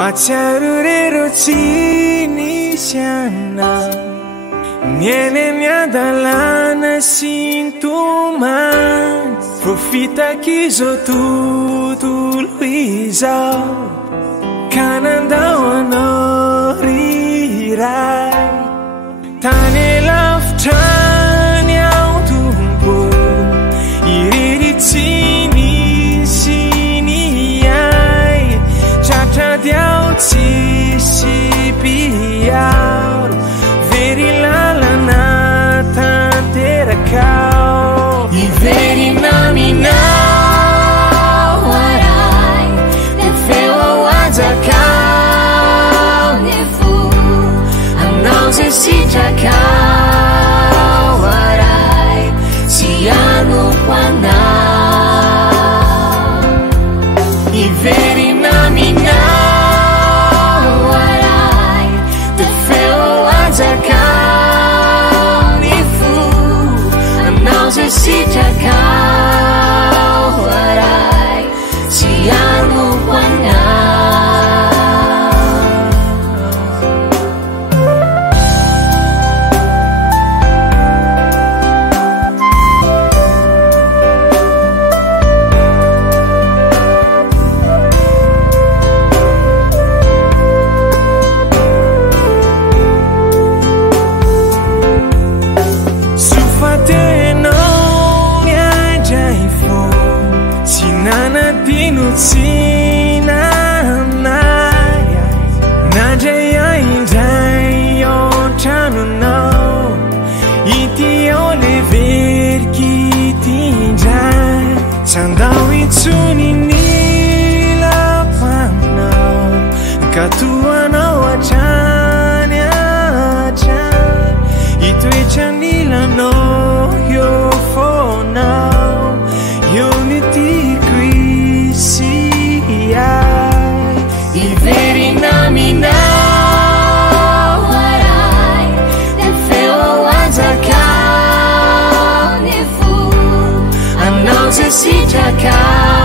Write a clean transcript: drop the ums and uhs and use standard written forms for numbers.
matsiaro rero tsy nisy anao niene ny adalana sy ny tomany vofitakizo tontolo izao ka nandao anao riray tany lavitra ny ao tompo iriry tsy nisy ny ay tratra diao tsisy piaro very lalana tanterakao ivery naminao aray de feo ao ajakao ny fo aminao zay sitrakao aray tsy anoko anao ivery naminao aray de feo ao ajakao ny fo aminao zay sitrakao aray tsy anoko anao Sinanaya Najaya indray otranonao ity ole verkitindray tsandao itsony ny lapanao katoanao atrany atrany itoetran'ilanao eo fonao eo nitiko ivery naminao aray de feo ao ajakao ny fo aminao zay sitrakao